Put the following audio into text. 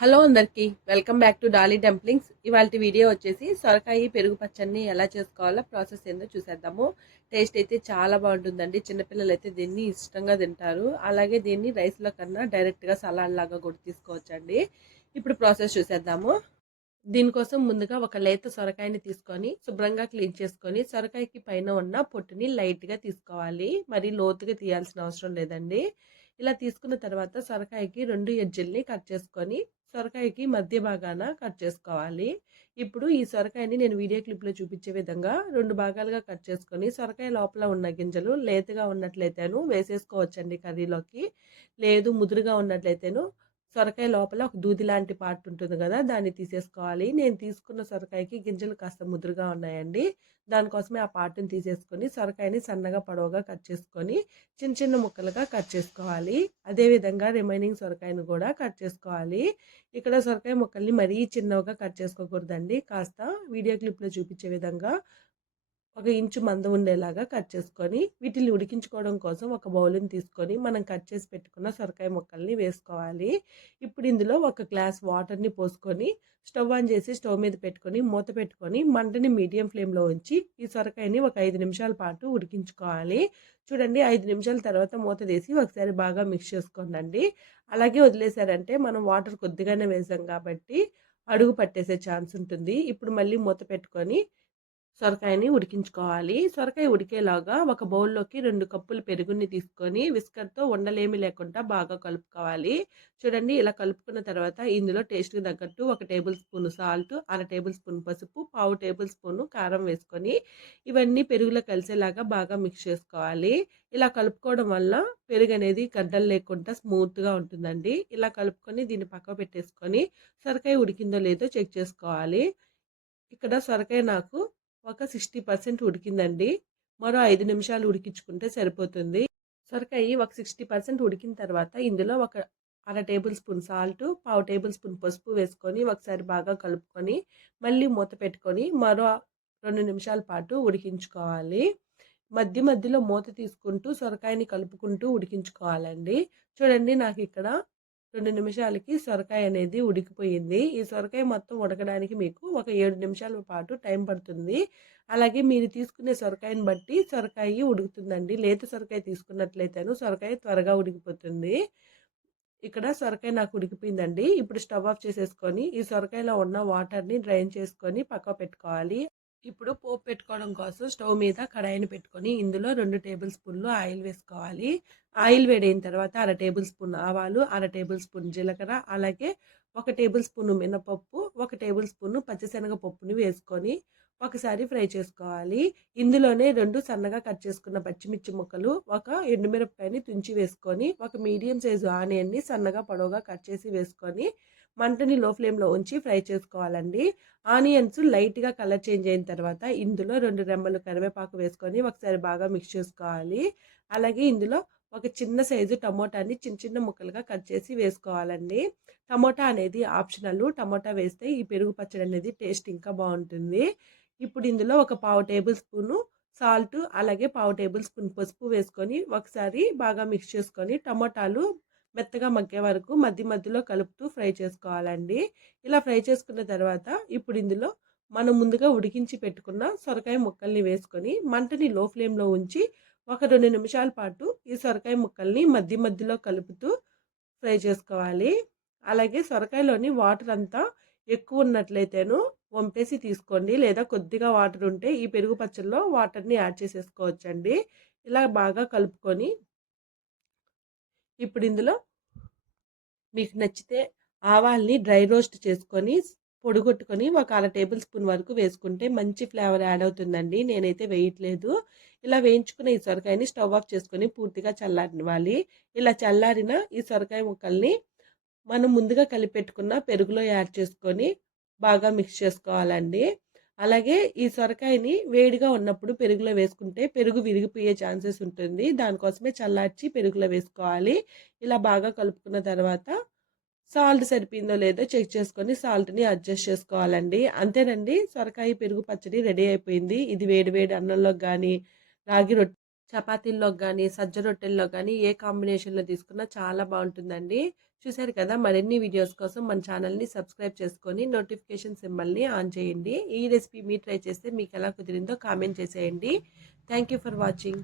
Hello అందరికీ welcome back to Dolly dumplings. ఇవాళ video వచ్చేసి సొరకాయ పెరుగు పచ్చడిని ఎలా చేసుకోవాలో ప్రాసెస్ ఏందో చూసేద్దాము. టేస్ట్ అయితే చాలా బాగుంటుందండి. చిన్నపిల్లలు అయితే దీన్ని ఇష్టంగా తింటారు. అలాగే దీన్ని రైస్లో కన్నా డైరెక్ట్గా సలాడ్ లాగా కూడా తీసుకోవచ్చండి. ఇప్పుడు ప్రాసెస్ చూసేద్దాము. దీనికోసం ముందుగా ఒక లేత సొరకాయని తీసుకొని శుభ్రంగా క్లీన్ చేసుకొని సొరకాయకి పైన ఉన్న పొట్టుని లైట్గా తీసుకోవాలి. మరి లోతుగా తీయాల్సిన అవసరం లేదండి. ఇలా తీసుకున్న తర్వాత సొరకాయకి రెండు ఎడ్జిల్ని కట్ చేసుకొని సొరకాయకి మధ్య భాగాన కట్ చేసుకోవాలి. ఇప్పుడు ఈ సొరకాయని నేను వీడియో క్లిప్లో చూపించే విధంగా రెండు భాగాలుగా కట్ చేసుకొని సొరకాయ లోపల ఉన్న గింజలు లేతగా ఉన్నట్లయితేను వేసేసుకోవచ్చండి కర్రీలోకి. లేదు ముదురుగా ఉన్నట్లయితేను సొరకాయ లోపల ఒక దూది లాంటి పార్ట్ ఉంటుంది కదా దాన్ని తీసేసుకోవాలి. నేను తీసుకున్న సొరకాయకి గింజలు కాస్త ముదురుగా ఉన్నాయండి. దానికోసమే ఆ పార్ట్ని తీసేసుకొని సొరకాయని సన్నగా పొడవుగా కట్ చేసుకొని చిన్న చిన్న ముక్కలుగా కట్ చేసుకోవాలి. అదేవిధంగా రిమైనింగ్ సొరకాయను కూడా కట్ చేసుకోవాలి. ఇక్కడ సొరకాయ ముక్కల్ని మరీ చిన్నగా కట్ చేసుకోకూడదండి. కాస్త వీడియో క్లిప్లో చూపించే విధంగా ఒక ఇంచు మందం ఉండేలాగా కట్ చేసుకొని వీటిని ఉడికించుకోవడం కోసం ఒక బౌల్ని తీసుకొని మనం కట్ చేసి పెట్టుకున్న సొరకాయ ముక్కల్ని వేసుకోవాలి. ఇప్పుడు ఇందులో ఒక గ్లాస్ వాటర్ని పోసుకొని స్టవ్ ఆన్ చేసి స్టవ్ మీద పెట్టుకొని మూత పెట్టుకొని మంటని మీడియం ఫ్లేమ్లో ఉంచి ఈ సొరకాయని ఒక ఐదు నిమిషాల పాటు ఉడికించుకోవాలి. చూడండి ఐదు నిమిషాల తర్వాత మూత తీసి ఒకసారి బాగా మిక్స్ చేసుకోండి అలాగే వదిలేశారంటే మనం వాటర్ కొద్దిగానే వేసాం కాబట్టి అడుగు పట్టేసే ఛాన్స్ ఉంటుంది. ఇప్పుడు మళ్ళీ మూత పెట్టుకొని సొరకాయని ఉడికించుకోవాలి. సొరకాయ ఉడికేలాగా ఒక బౌల్లోకి రెండు కప్పులు పెరుగుని తీసుకొని విస్కర్తో ఉండలేమి లేకుండా బాగా కలుపుకోవాలి. చూడండి ఇలా కలుపుకున్న తర్వాత ఇందులో టేస్ట్కి తగ్గట్టు ఒక టేబుల్ స్పూన్ సాల్ట్ అర టేబుల్ స్పూన్ పసుపు పావు టేబుల్ స్పూన్ కారం వేసుకొని ఇవన్నీ పెరుగులో కలిసేలాగా బాగా మిక్స్ చేసుకోవాలి. ఇలా కలుపుకోవడం వల్ల పెరుగు అనేది గడ్డలు లేకుండా స్మూత్గా ఉంటుందండి. ఇలా కలుపుకొని దీన్ని పక్క పెట్టేసుకొని సొరకాయ ఉడికిందో లేదో చెక్ చేసుకోవాలి. ఇక్కడ సొరకాయ నాకు ఒక సిక్స్టీ పర్సెంట్ ఉడికిందండి. మరో ఐదు నిమిషాలు ఉడికించుకుంటే సరిపోతుంది. సొరకాయ ఒక సిక్స్టీ పర్సెంట్ ఉడికిన తర్వాత ఇందులో ఒక అర టేబుల్ స్పూన్ సాల్ట్ పావు టేబుల్ స్పూన్ పసుపు వేసుకొని ఒకసారి బాగా కలుపుకొని మళ్ళీ మూత పెట్టుకొని మరో రెండు నిమిషాల పాటు ఉడికించుకోవాలి. మధ్య మధ్యలో మూత తీసుకుంటూ సొరకాయని కలుపుకుంటూ ఉడికించుకోవాలండి. చూడండి నాకు ఇక్కడ రెండు నిమిషాలకి సొరకాయ అనేది ఉడికిపోయింది. ఈ సొరకాయ మొత్తం ఉడకడానికి మీకు ఒక ఏడు నిమిషాల పాటు టైం పడుతుంది. అలాగే మీరు తీసుకునే సొరకాయని బట్టి సొరకాయ ఉడుకుతుందండి. లేత సొరకాయ తీసుకున్నట్లయితేను సొరకాయ త్వరగా ఉడికిపోతుంది. ఇక్కడ సొరకాయ నాకు ఉడికిపోయిందండి. ఇప్పుడు స్టవ్ ఆఫ్ చేసేసుకొని ఈ సొరకాయలో ఉన్న వాటర్ని డ్రైన్ చేసుకొని పక్క పెట్టుకోవాలి. ఇప్పుడు పోపు పెట్టుకోవడం కోసం స్టవ్ మీద కడాయిని పెట్టుకొని ఇందులో రెండు టేబుల్ స్పూన్లు ఆయిల్ వేసుకోవాలి. ఆయిల్ వేడైన తర్వాత అర టేబుల్ స్పూన్ ఆవాలు అర టేబుల్ స్పూన్ జీలకర్ర అలాగే ఒక టేబుల్ స్పూన్ మినపప్పు ఒక టేబుల్ స్పూన్ పచ్చిశనగ పప్పుని వేసుకొని ఒకసారి ఫ్రై చేసుకోవాలి. ఇందులోనే రెండు సన్నగా కట్ చేసుకున్న పచ్చిమిర్చి ముక్కలు ఒక ఎండుమిరపకాయని తుంచి వేసుకొని ఒక మీడియం సైజు ఆనియన్ని సన్నగా పొడవుగా కట్ చేసి వేసుకొని మంటని లో ఫ్లేమ్లో ఉంచి ఫ్రై చేసుకోవాలండి. ఆనియన్స్ లైట్గా కలర్ చేంజ్ అయిన తర్వాత ఇందులో రెండు రెమ్మలు కరివేపాకు వేసుకొని ఒకసారి బాగా మిక్స్ చేసుకోవాలి. అలాగే ఇందులో ఒక చిన్న సైజు టమోటాని చిన్న చిన్న ముక్కలుగా కట్ చేసి వేసుకోవాలండి. టమోటా అనేది ఆప్షనల్. టమోటా వేస్తే ఈ పెరుగు పచ్చడి అనేది టేస్ట్ ఇంకా బాగుంటుంది. ఇప్పుడు ఇందులో ఒక పావు టేబుల్ స్పూను సాల్ట్ అలాగే పావు టేబుల్ స్పూన్ పసుపు వేసుకొని ఒకసారి బాగా మిక్స్ చేసుకొని టమోటాలు మెత్తగా మగ్గే వరకు మధ్య మధ్యలో కలుపుతూ ఫ్రై చేసుకోవాలండి. ఇలా ఫ్రై చేసుకున్న తర్వాత ఇప్పుడు ఇందులో మనం ముందుగా ఉడికించి పెట్టుకున్న సొరకాయ ముక్కల్ని వేసుకొని మంటని లో ఫ్లేమ్లో ఉంచి ఒక రెండు నిమిషాల పాటు ఈ సొరకాయ ముక్కల్ని మధ్య మధ్యలో కలుపుతూ ఫ్రై చేసుకోవాలి. అలాగే సొరకాయలోని వాటర్ అంతా ఎక్కువ ఉన్నట్లయితేను వంపేసి తీసుకోండి. లేదా కొద్దిగా వాటర్ ఉంటే ఈ పెరుగు పచ్చల్లో వాటర్ని యాడ్ చేసేసుకోవచ్చండి. ఇలా బాగా కలుపుకొని ఇప్పుడు ఇందులో మీకు నచ్చితే ఆవాల్ని డ్రై రోస్ట్ చేసుకొని పొడిగొట్టుకొని ఒక అర టేబుల్ స్పూన్ వరకు వేసుకుంటే మంచి ఫ్లేవర్ యాడ్ అవుతుందండి. నేనైతే వేయట్లేదు. ఇలా వేయించుకున్న ఈ సొరకాయని స్టవ్ ఆఫ్ చేసుకొని పూర్తిగా చల్లారివ్వాలి ఇలా చల్లారిన ఈ సొరకాయ ముక్కల్ని మనం ముందుగా కలిపెట్టుకున్న పెరుగులో యాడ్ చేసుకొని బాగా మిక్స్ చేసుకోవాలండి. అలాగే ఈ సొరకాయని వేడిగా ఉన్నప్పుడు పెరుగులో వేసుకుంటే పెరుగు విరిగిపోయే ఛాన్సెస్ ఉంటుంది. దానికోసమే చల్లార్చి పెరుగులో వేసుకోవాలి. ఇలా బాగా కలుపుకున్న తర్వాత సాల్ట్ సరిపోయిందో లేదో చెక్ చేసుకొని సాల్ట్ని అడ్జస్ట్ చేసుకోవాలండి. అంతేనండి సొరకాయ పెరుగు పచ్చడి రెడీ అయిపోయింది. ఇది వేడి వేడి అన్నంలోకి కానీ రాగి రొట్టె చపాతీల్లో కానీ సజ్జ రొట్టెల్లో కానీ ఏ కాంబినేషన్లో తీసుకున్నా చాలా బాగుంటుందండి. చూశారు కదా మరిన్ని వీడియోస్ కోసం మన ఛానల్ని సబ్స్క్రైబ్ చేసుకొని నోటిఫికేషన్ సింబల్ని ఆన్ చేయండి. ఈ రెసిపీ మీ ట్రై చేస్తే మీకు ఎలా కుదిరిందో కామెంట్ చేసేయండి. Thank you for watching.